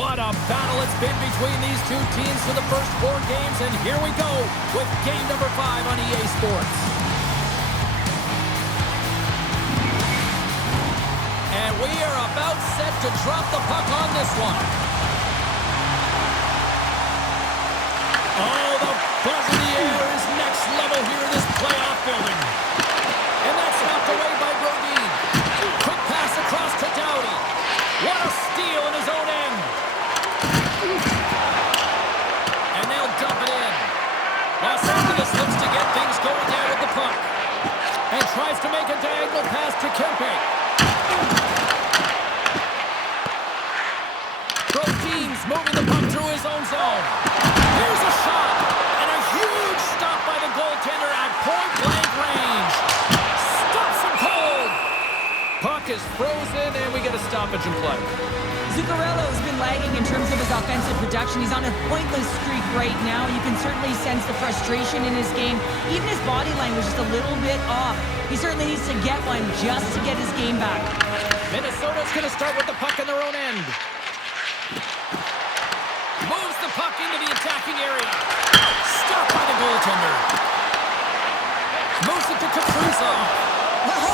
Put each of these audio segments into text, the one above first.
What a battle it's been between these two teams for the first 4 games, and here we go with game number 5 on EA Sports. And we are about set to drop the puck on this one. Oh, the buzz in the air is next level here in this playoff building. And that's knocked away by Brodin. Quick pass across to Doughty. What a steal in his own end. And they'll dump it in. Los Angeles looks to get things going there with the puck. And tries to make a diagonal pass to Kempe. Brodin's moving the puck through his own zone. Here's a shot. And a huge stop by the goaltender at point-blank range. Stops him cold. Puck is frozen, and we get a stoppage in play. Zuccarello's been lagging in terms of his offensive production. He's on a pointless streak right now. You can certainly sense the frustration in his game. Even his body language is a little bit off. He certainly needs to get one just to get his game back. Minnesota's going to start with the puck in their own end. Moves the puck into the attacking area. Stopped by the goaltender. Moves it to Kaprizov.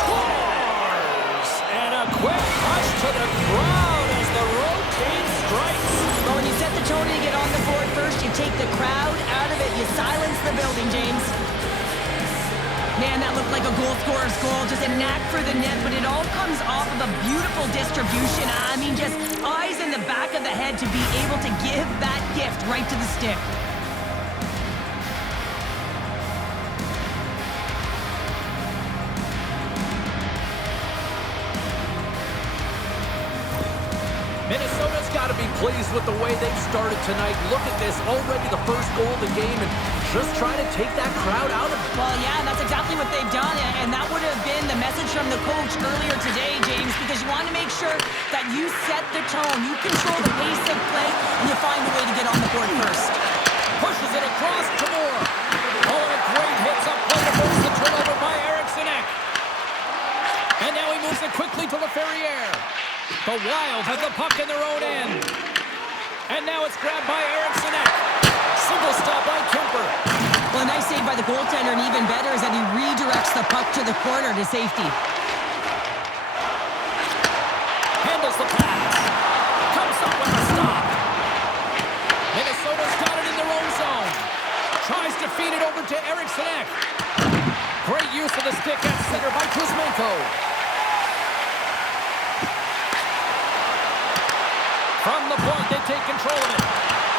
Scores! And a quick push to the crowd as the rotate strikes. Well, when you set the tone to get on the board first, you take the crowd out of it. You silence the building, James. Man, that looked like a goal scorer's goal. Just a knack for the net, but it all comes off of a beautiful distribution. I mean, just eyes in the back of the head to be able to give that gift right to the stick. Minnesota's got to be pleased with the way they've started tonight. Look at this, already the first goal of the game, and just trying to take that crowd out of it. Well, yeah, that's exactly what they've done, and that would have been the message from the coach earlier today, James, because you want to make sure that you set the tone, you control the pace of play, and you find a way to get on the board first. Pushes it across to Moore. Oh, and a great hits up play to force the turnover by Eriksson Ek. And now he moves it quickly to LaFerriere. The Wild have the puck in their own end. And now it's grabbed by Eriksson Ek. Single stop by Kemper. Well, a nice save by the goaltender, and even better is that he redirects the puck to the corner to safety. Handles the pass. Comes up with a stop. Minnesota's got it in their own zone. Tries to feed it over to Eriksson Ek. Great use of the stick at center by Kuzmenko. From the point, they take control of it.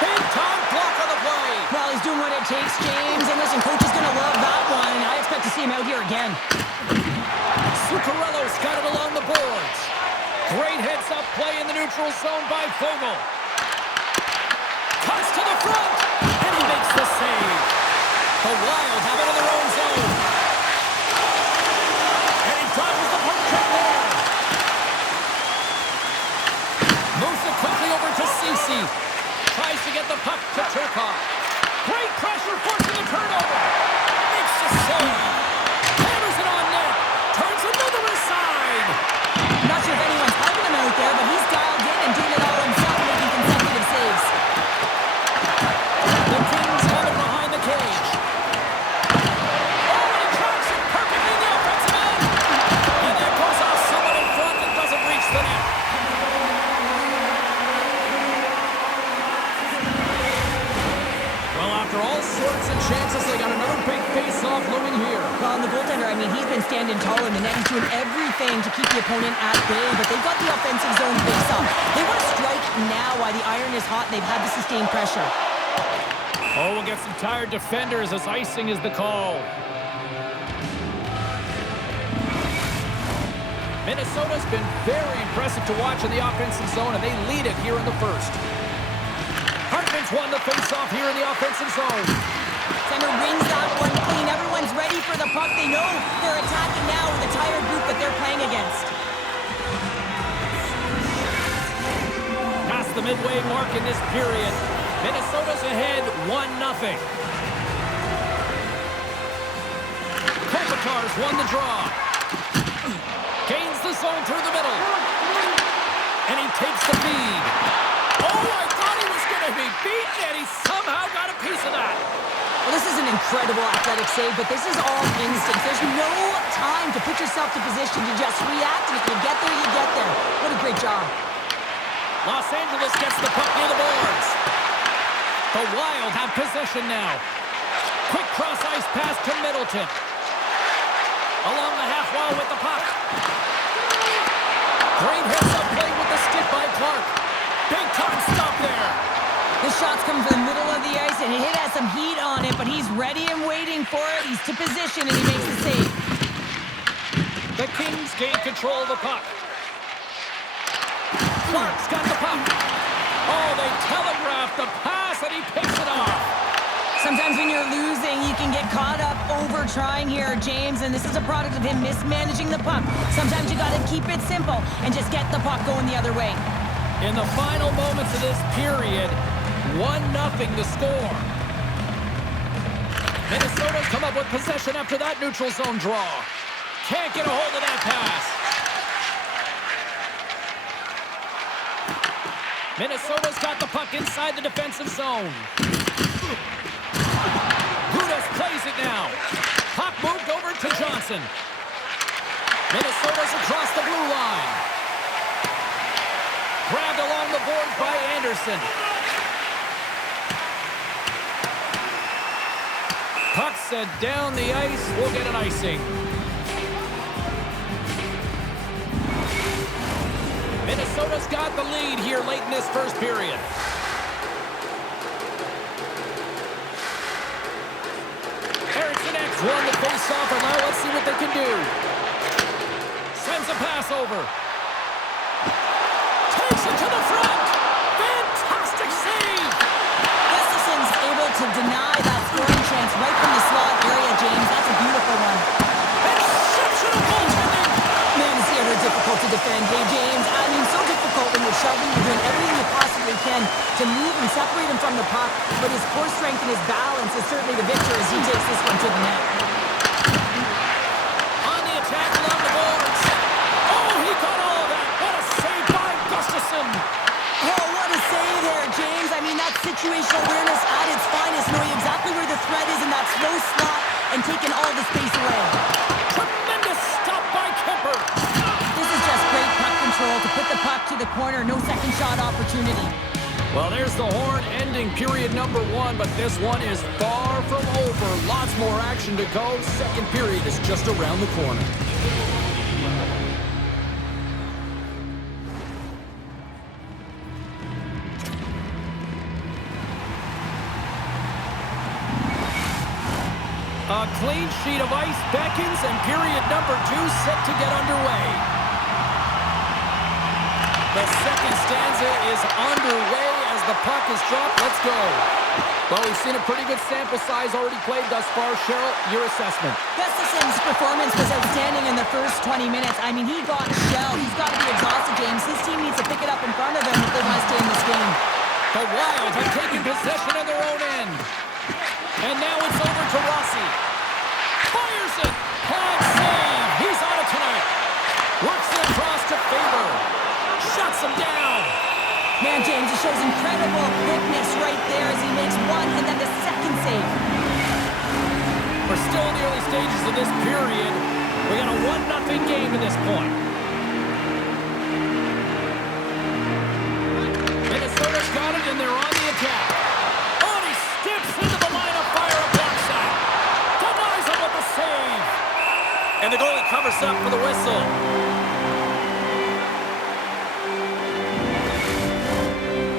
Big time block on the play. Well, he's doing what it takes, James. And listen, coach is going to love that one. I expect to see him out here again. Zuccarello's got it along the boards. Great heads-up play in the neutral zone by Fogle. Cuts to the front, and he makes the save. The Wild have it in their own zone. And he dodges the puck check there. Moves it quickly over to Ceci. Tries to get the puck to Turcotte. Great pressure, forcing the turnover. Makes the save. Hammers it on net. Turns another aside. Not sure if anyone's helping him out there, but he's dialed in and doing it all himself, making consecutive saves. The Kings have it behind the cage. Oh, and he tracks it perfectly in the offensive end. And that goes off someone in front that doesn't reach the net. Well, after all sorts of chances, they got another big face-off looming here. Well, and the goaltender, I mean, he's been standing tall in the net. He's doing everything to keep the opponent at bay, but they've got the offensive zone face-off. They want to strike now while the iron is hot, and they've had to sustain pressure. Oh, we'll get some tired defenders as icing is the call. Minnesota's been very impressive to watch in the offensive zone, and they lead it here in the first. Hartman's won the face-off here in the offensive zone. Center wins that one clean. Everyone's ready for the puck. They know they're attacking now with a tired group that they're playing against. Past the midway mark in this period. Minnesota's ahead 1-0. Kopitar's won the draw. Gains the zone through the middle. And he takes the feed. Oh, beaten, and he somehow got a piece of that. Well, this is an incredible athletic save, but this is all instinct. There's no time to put yourself to position to just react, and if you get there, you get there. What a great job. Los Angeles gets the puck near the boards. The Wild have possession now. Quick cross-ice pass to Middleton. Along the half wall with the puck. Great hits up play with the stick by Clark. Big time stop there. The shot's coming from the middle of the ice, and it has some heat on it, but he's ready and waiting for it. He's to position, and he makes the save. The Kings gain control of the puck. Clark's got the puck. Oh, they telegraph the pass, and he picks it off. Sometimes when you're losing, you can get caught up over trying here, James, and this is a product of him mismanaging the puck. Sometimes you got to keep it simple and just get the puck going the other way. In the final moments of this period, 1-0 to score. Minnesota's come up with possession after that neutral zone draw. Can't get a hold of that pass. Minnesota's got the puck inside the defensive zone. Gudas plays it now. Puck moved over to Johnson. Minnesota's across the blue line. Grabbed along the boards by Anderson. Puck sent down the ice. We'll get an icing. Minnesota's got the lead here late in this first period. Erickson X won the face-off, and now let's see what they can do. Sends a pass over. Takes it to the front. Fantastic save. Gustafson's able to deny that scoring chance right from the slot area, James. That's a beautiful one. Exceptional goaltending. Man, is he ever difficult to defend. Hey, James, I mean, so difficult when you're shoving, you're doing everything you possibly can to move and separate him from the puck, but his core strength and his balance is certainly the victor as he takes this one to the net. On the attack along the boards. Oh, he got all of that. What a save by Gustafson. Oh, what a save there, James. I mean, that's situational awareness at its finest, knowing exactly where the threat is in that slow slot and taking all the space away. Tremendous stop by Kemper. This is just great puck control to put the puck to the corner. No second shot opportunity. Well, there's the horn ending period number 1, but this one is far from over. Lots more action to go. Second period is just around the corner. A clean sheet of ice beckons, and period number 2 set to get underway. The second stanza is underway as the puck is dropped. Let's go. Well, we've seen a pretty good sample size already played thus far. Cheryl, your assessment. Gustafson's performance was outstanding in the first 20 minutes. I mean, he got shelled. He's got to be exhausted, James. His team needs to pick it up in front of him if they want to stay in this game. The Wild have taken possession of their own end. And now it's over to Rossi. Fires it. Hard save. He's on it tonight. Works it across to Faber. Shuts him down. Man, James, it shows incredible quickness right there as he makes one and then the second save. We're still in the early stages of this period. We got a 1-0 game to this point. Minnesota's got it, and they're on the attack. Oh, he skips into the line of fire and blocks that. Denies him with the save. And the goalie covers up for the whistle.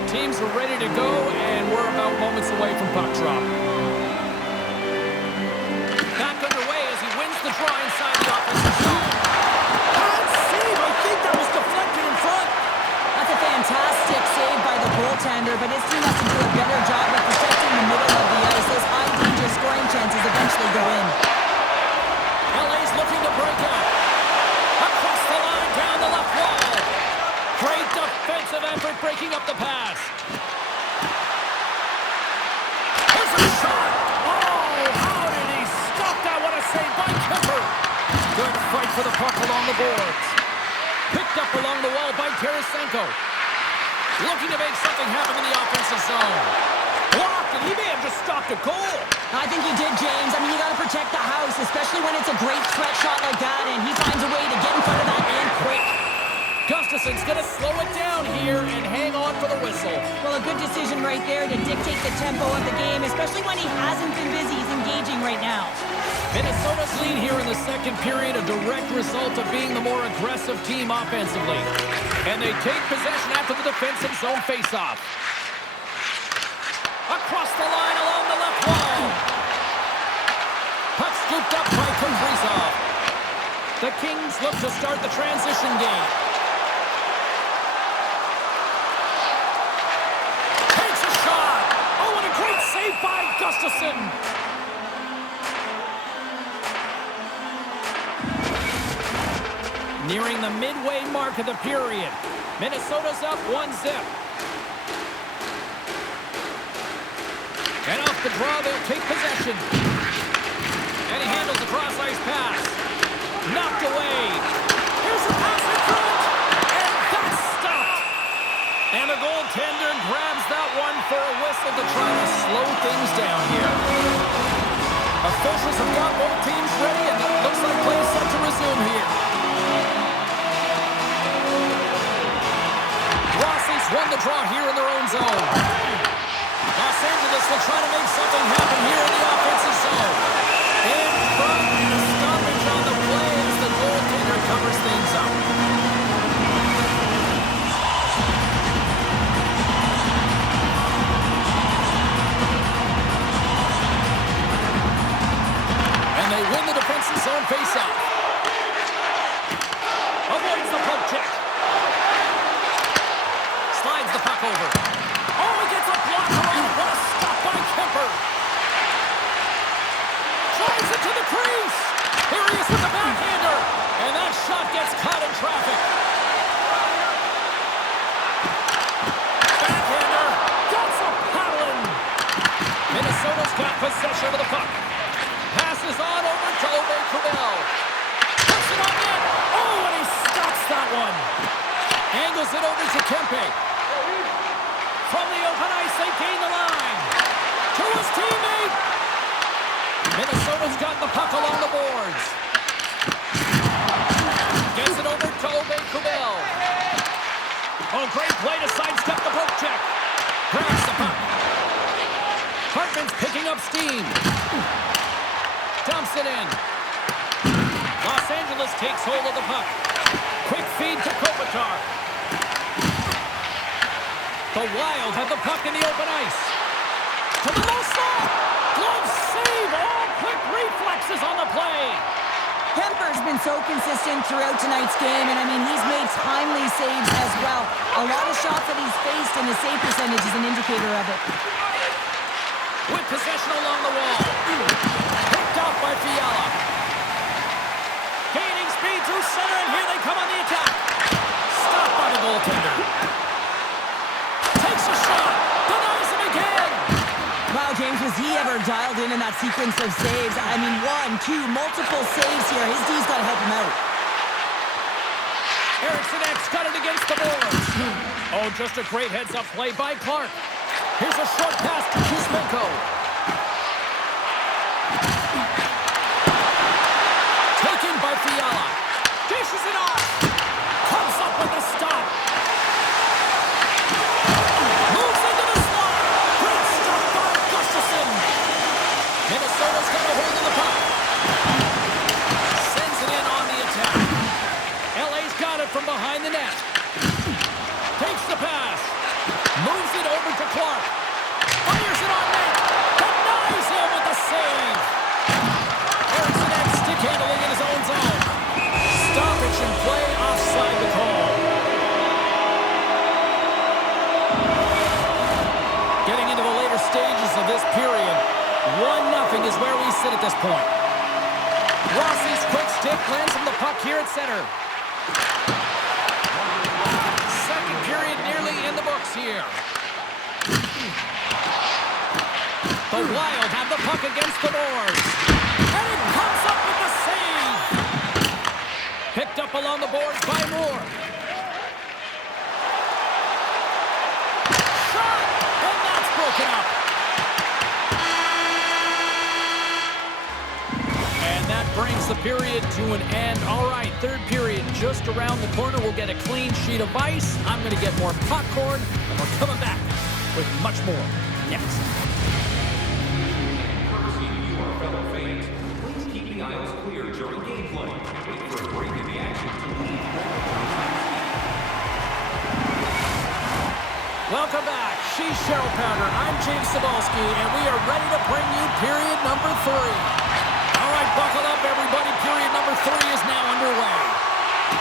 Teams are ready to go, and we're about moments away from puck drop. Back underway as he wins the draw inside the offensive zone. Hard save! I think that was deflected in front. That's a fantastic save by the goaltender, but his team has to do a better job of protecting the middle of the ice. Those high-danger scoring chances eventually go in. LA's looking to break out. Across the line, down the left wall. Great defensive effort breaking up the pass. Here's a shot. Oh, how did he stop that? What a save by Kemper. Good fight for the puck along the boards. Picked up along the wall by Tarasenko. Looking to make something happen in the offensive zone. Blocked, and he may have just stopped a goal. I think he did, James. I mean, you got to protect the house, especially when it's a great threat shot like that, and he finds a way to get in front of that and quick. Gustafson's going to slow it down here and hang on for the whistle. Well, a good decision right there to dictate the tempo of the game, especially when he hasn't been busy. He's engaging right now. Minnesota's lead here in the second period, a direct result of being the more aggressive team offensively. And they take possession after the defensive zone faceoff. Across the line along the left wall. Puck scooped up by Kaprizov. The Kings look to start the transition game. Takes a shot. Oh, and a great save by Gustafson. Nearing the midway mark of the period. Minnesota's up 1-0. And off the draw, they'll take possession. And he handles the cross-ice pass. Knocked away. Here's the pass in front. And that's stopped. And the goaltender grabs that one for a whistle to try to slow things down here. Officials have got both teams ready, and it looks like play is set to resume here. Rossi's won the draw here in their own zone. Los Angeles will try to make something happen here in the offensive zone. In front, and a stoppage on the play as the goaltender covers things up. And they win the defensive zone faceoff. Avoids the poke check. Slides the puck over. Oh, he gets a blocker on it. What a stop by Kemper. Drives it to the crease. Here he is with the backhander. And that shot gets caught in traffic. Backhander. Gets a paddling. Minnesota's got possession of the puck. Passes on over to Kubel. Puts it on net. Oh, and he stops that one. Angles it over to Kempe. From the open ice, they gain the line. To his teammate. Minnesota's got the puck along the boards. Gets it over to Kubel. Oh, great play to sidestep the poke check. Grabs the puck. Hartman's picking up steam. Dumps it in. Los Angeles takes hold of the puck. Quick feed to Kopitar. The Wild have the puck in the open ice. To the low slot. Glove save. All quick reflexes on the play. Kemper's been so consistent throughout tonight's game, and I mean, he's made timely saves as well. A lot of shots that he's faced, and his save percentage is an indicator of it. With possession along the wall. Picked off by Fiala. Gaining speed through center, and here they come on the attack. Stopped by the goaltender. Takes a shot. Denies him again. Wow, James, was he ever dialed in that sequence of saves? I mean, 1, 2, multiple saves here. His D's got to help him out. Eriksson got it against the boards. Oh, just a great heads-up play by Clark. Here's a short pass to Kuzmenko. Taken by Fiala. Dishes it off. Comes up with the stop. Moves into the slot. Great stop by Gustafson. Minnesota's got a hold of the puck. Sends it in on the attack. LA's got it from behind the net. Takes the pass. Moves it over to Clark. Fires it on net. Denies him with the save. Eriksson stick handling in his own zone. Stoppage and play offside the call. Getting into the later stages of this period, 1-0 is where we sit at this point. Rossi's quick stick lands from the puck here at center. Second period nearly in the books here. The Wild have the puck against the boards. And it comes up with the save. Picked up along the boards by Moore. that brings the period to an end. All right, third period just around the corner. We'll get a clean sheet of ice. I'm going to get more popcorn, and we're coming back with much more next. Courtesy of you, our fellow fans, please keep the aisles clear during gameplay. Wait for a break in the action to leave. Welcome back. She's Cheryl Pounder. I'm James Cebulski, and we are ready to bring you period number 3. All right, buckle up, everybody. Period number 3 is now underway.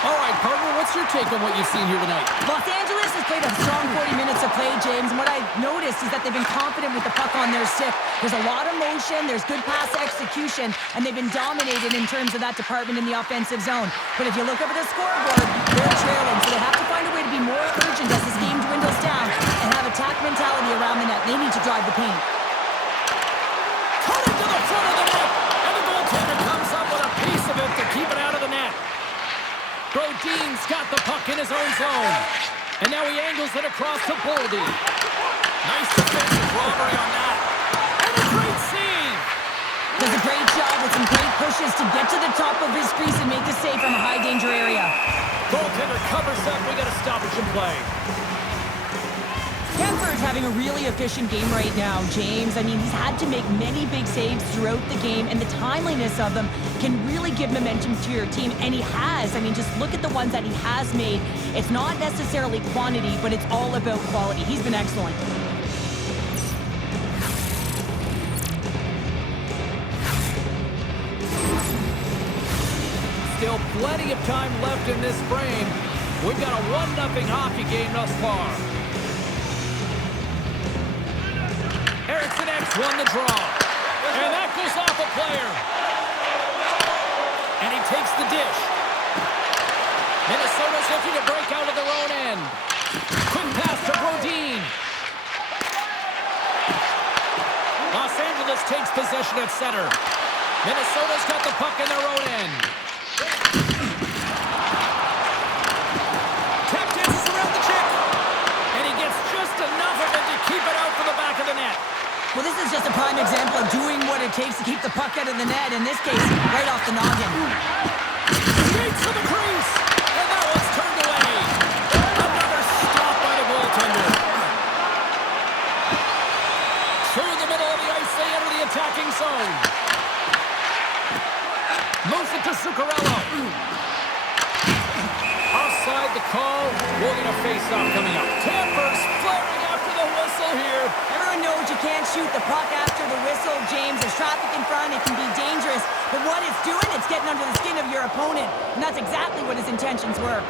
All right, partner, what's your take on what you've seen here tonight? Los Angeles has played a strong 40 minutes of play, James, and what I've noticed is that they've been confident with the puck on their stick. There's a lot of motion, there's good pass execution, and they've been dominated in terms of that department in the offensive zone. But if you look over the scoreboard, they're trailing, so they have to find a way to be more urgent as this game dwindles down and have attack mentality around the net. They need to drive the paint. Cutting to the front of the net, and the goaltender comes up with a piece of it to keep it out of the net. Brodin's got the puck in his own zone. And now he angles it across to Boldy. Nice defensive robbery on that. And a great save. Does a great job with some great pushes to get to the top of his crease and make the save from a high-danger area. Goaltender covers up. We got a stoppage in play. Denver's having a really efficient game right now, James. I mean, he's had to make many big saves throughout the game, and the timeliness of them can really give momentum to your team, and he has. I mean, just look at the ones that he has made. It's not necessarily quantity, but it's all about quality. He's been excellent. Still plenty of time left in this frame. We've got a 1-0 hockey game thus far. Eriksson X won the draw. And that goes off a player. And he takes the dish. Minnesota's looking to break out of their own end. Quick pass to Brodin. Los Angeles takes possession at center. Minnesota's got the puck in their own end. Tap dances around the chick. And he gets just enough of it to keep it out for the back of the net. Well, this is just a prime example of doing what it takes to keep the puck out of the net. In this case, right off the noggin. Straight to the crease. And that one's turned away. Another stop by the goaltender. Through the middle of the ice, they enter the attacking zone. Moves it to Zuccarello. Offside the call. We'll get a face-off coming up. Tampa's flaring after the whistle here. Everyone knows you can't shoot the puck after the whistle, James. There's traffic in front. It can be dangerous. But what it's doing, it's getting under the skin of your opponent. And that's exactly what his intentions were.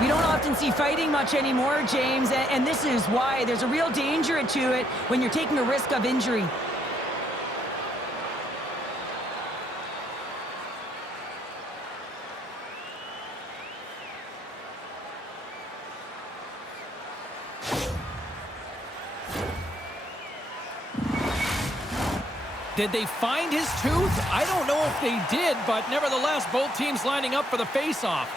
We don't often see fighting much anymore, James, and this is why. There's a real danger to it when you're taking a risk of injury. Did they find his tooth? I don't know if they did, but nevertheless, both teams lining up for the face-off.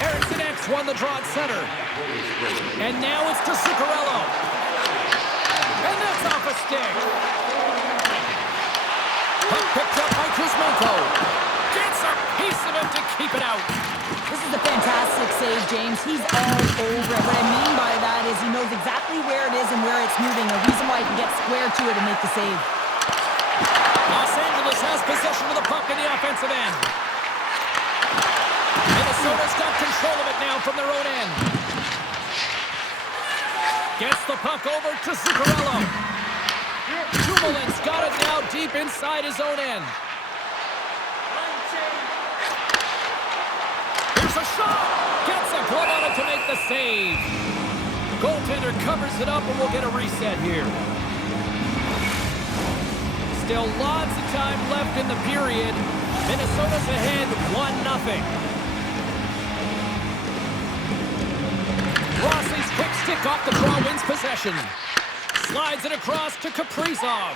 Eriksson X won the draw at center. And now it's to Zuccarello. And that's off a stick. Puck picked up by Kuzmenko. Gets a piece of it to keep it out. This is a fantastic save, James. He's all over it. What I mean by that is he knows exactly where it is and where it's moving. A reason why he can get square to it and make the save. Los Angeles has possession of the puck in the offensive end. Minnesota's got control of it now from their own end. Gets the puck over to Zuccarello. Dumoulin's got it now deep inside his own end. Here's a shot. Gets a glove on it to make the save. Goaltender covers it up and we'll get a reset here. Still lots of time left in the period. Minnesota's ahead 1-0. Rossi's quick stick off the draw wins possession. Slides it across to Kaprizov.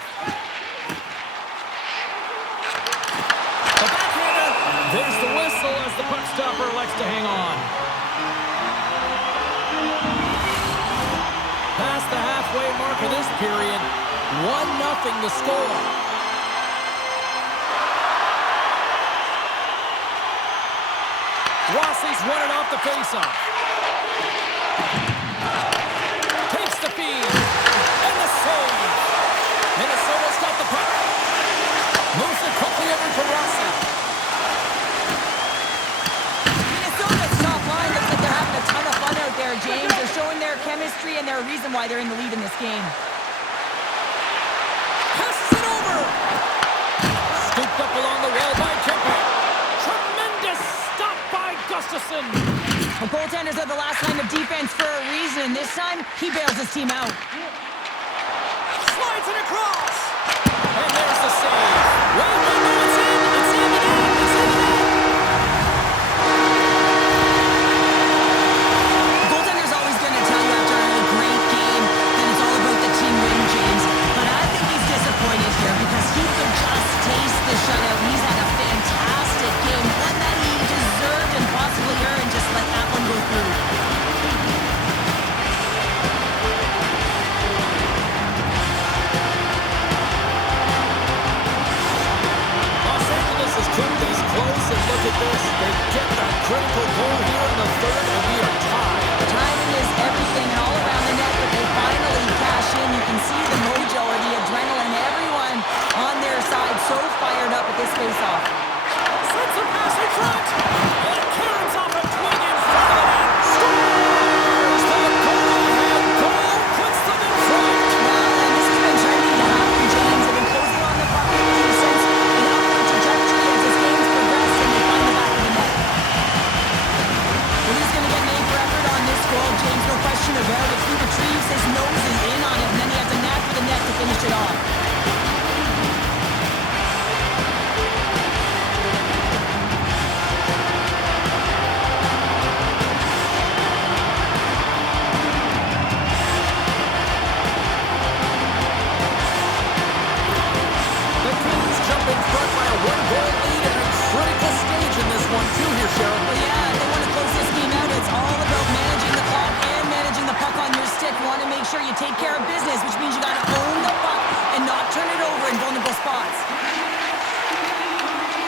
The backhander. There's the whistle as the puck stopper likes to hang on. helping the score. Rossi's won it off the faceoff. Takes the feed. And the save. Minnesota's got the puck. Moves it quickly over to Rossi. Minnesota's top line looks like they're having a ton of fun out there, James. They're showing their chemistry, and they're a reason why they're in the lead in this game. Passes it over. Scooped up along the wall by Kempe. Tremendous stop by Gustafsson. The goaltenders are the last line of defense for a reason. This time, he bails his team out. Slides it across. And there's the save. Wait, no, it's in. It's in and out. It's in and out. The goaltender's always going to tell you after a great game that it's all about the team win, James. But I think he's disappointed here because he could just taste the shutout. He's had a fantastic game, one that he deserved and possibly earned. Just let that one go through. Los Angeles has kept these close, and look at this. They get that critical goal here in the third, and we are tied. Timing is everything and all around the net, but they finally cash in. You can see the mojo or the adrenaline, everyone on their side so fired up at this face-off. Sends a pass in front. And Karen's off a twing in front of the net. Scores! The goal-ahead goal puts them in front. Well, and this has been trending to happen, James. They've been closing on the puck since an upward trajectory as this game's progressed, and they find the back of the net. Well, he's going to get an A for effort on this goal, James, no question about it. He retrieves his nose and in on it, and then he has a knack for the net to finish it off. The Kings jump in front by a one-goal lead at a critical stage in this one, too, here, Sharon. Well, yeah, if they want to close this game out, it's all about managing the clock and managing the puck on your stick. You want to make sure you take care of business, which means you got to own the puck and not turn it over in vulnerable spots.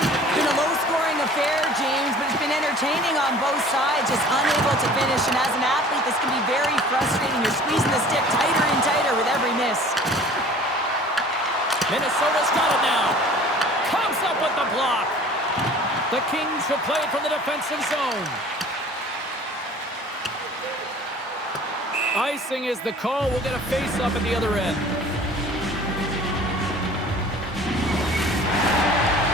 It's been a low-scoring affair, James, but it's been entertaining on both sides, just unable to finish. And as an athlete, this can be very frustrating. You're squeezing the stick tighter and tighter with every miss. Minnesota's got it now. Comes up with the block. The Kings should play it from the defensive zone. Icing is the call. We'll get a face-up at the other end.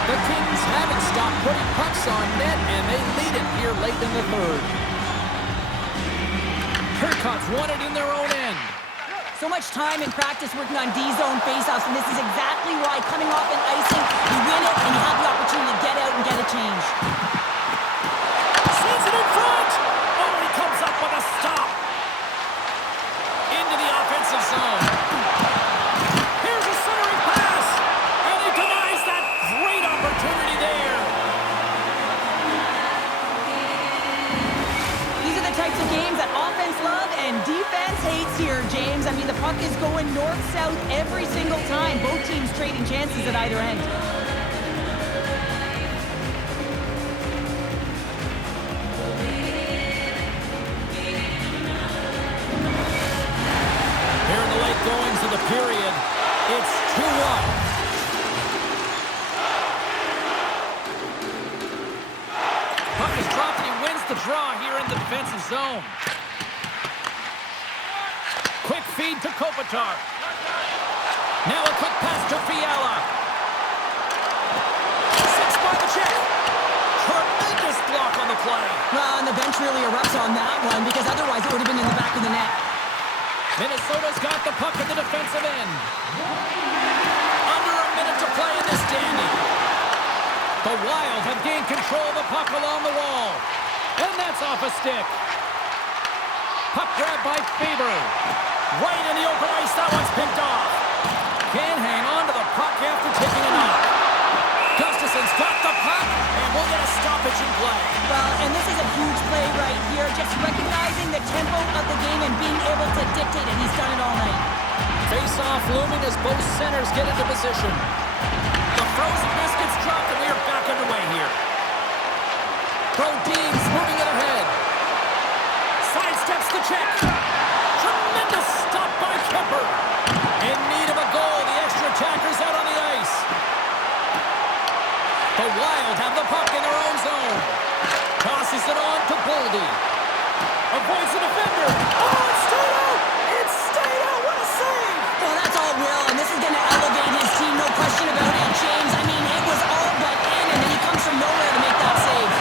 The Kings haven't stopped putting pucks on net, and they lead it here late in the third. Turcotte's won it in their own end. So much time in practice working on D-zone faceoffs, and this is exactly why coming off an icing, you win it and you have the opportunity to get out and get a change. Sends it in front. Oh, he comes up with a stop. Into the offensive zone. Here's a centering pass. And he denies that great opportunity there. These are the types of games that offense love and defense hates here, James. I mean, the puck is going north-south every single time. Both teams trading chances at either end. Here in the late goings of the period, it's 2-1. Puck is dropped and he wins the draw here in the defensive zone. Quick feed to Kopitar. Now a quick pass to Fiala. Six by the check. Tremendous block on the play. Well, and the bench really erupts on that one because otherwise it would have been in the back of the net. Minnesota's got the puck at the defensive end. Under a minute to play in this dandy. The Wild have gained control of the puck along the wall. And that's off a stick. Puck grab by Faber. Right in the open ice, that one's picked off. Can't hang on to the puck after taking a knock. Gustafsson's got the puck, and we'll get a stoppage in play. Well, and this is a huge play right here. Just recognizing the tempo of the game and being able to dictate it. He's done it all night. Face-off Path looming as both centers get into position. The frozen biscuits dropped, and we are back underway here. Brodin's moving it ahead. Sidesteps the check. Tremendous stop by Kemper. In need of a goal, the extra attacker's out on the ice. The Wild have the puck in their own zone. Tosses it on to Boldy. Avoids the defender. Oh, it's stayed out! It's stayed out! What a save! Well, that's all Will, and this is going to elevate his team, no question about it, James. I mean, it was all but in, and then he comes from nowhere to make that save.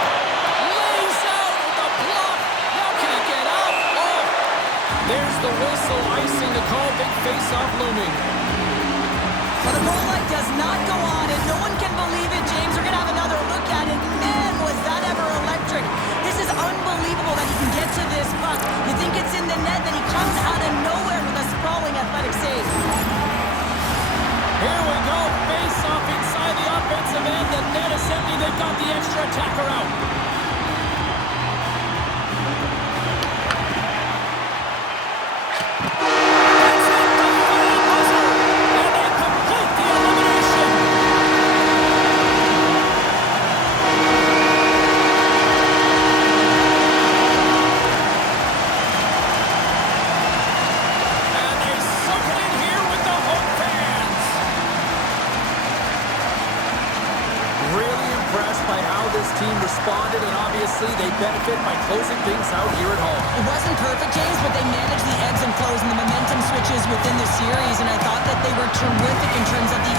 Lays out with the block. Now can he get out? Oh! There's the whistle, icing the call. Big face-off looming. Well, the goal light does not go on, and no one can believe it, James. We're going to have another look at it. Man, was that ever electric. This is unbelievable that he can get to this puck. You think it's in the net, then he comes out of nowhere with a sprawling athletic save. Here we go. Face-off inside the offensive end. The net is empty. They've got the extra attacker out. Responded, and obviously they benefit by closing things out here at home. It wasn't perfect, James, but they managed the ebbs and flows and the momentum switches within the series, and I thought that they were terrific in terms of the